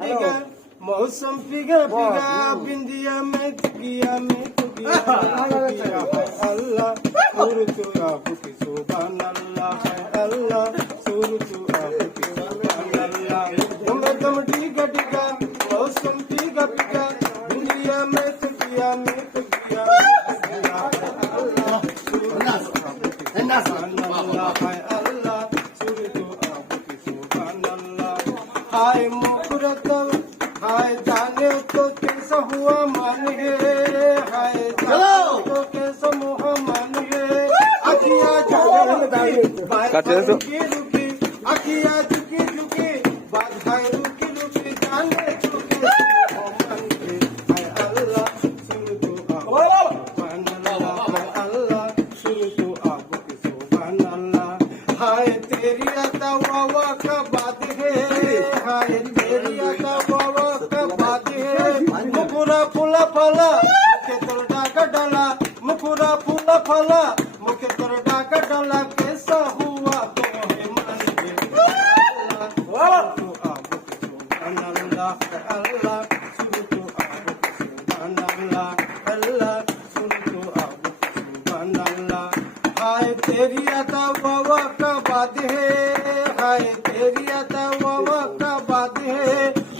डिगा मौसम पिगा पिगा बिंदिया में तुगिया अल्लाह सुरतु आबुकी सुभान अल्लाह है अल्लाह सुरतु आबुकी सुभान अल्लाह दम डिगा डिगा मौसम पिगा पिगा बिंदिया में तुगिया अल्लाह है अल्लाह सुरतु आबुकी सुभान अल्लाह हाय मुखरत हाय जाने तो कैसा हुआ मान गे हाय जाने तो कैसा मुँह मान गे अखियाँ रुकी रुकी अखियाँ झुकी झुकी बात हाय रुकी रुकी जाने तो कैसा मान गे हाय अल्लाह सुन तो सुभान अल्लाह हाय अल्लाह सुन तो आपकी सुभान अल्लाह हाय तेरी अता वावा का बात है हाय तेरी अता वावा मुकुरा फूला फला मुखे तोर डाका डाला मुकुरा फूला फला मुखे तोर डाका डाला कैसा हुआ तो है मान गे अल्लाह अल्लाह सुन तो सुभान अल्लाह अल्लाह सुन तो सुभान अल्लाह हाय तेरी अता वावा का बात है हाय तेरी अता वावा का बात है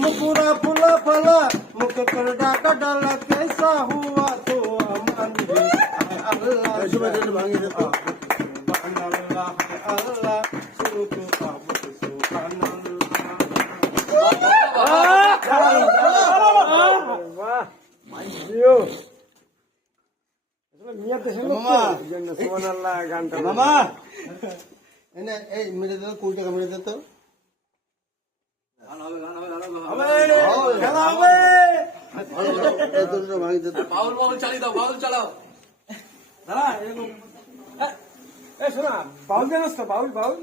मुकुरा फूला फला मुखे कर डाका डाला कैसा हुआ तो मान गे अल्लाह सुभान अल्लाह अल्लाह सुन तो सुभान বাউল বাউল চালিয়ে দাও বাউল চালাও দাঁড়া শোনা বাউল জানাস তো বাউল বাউল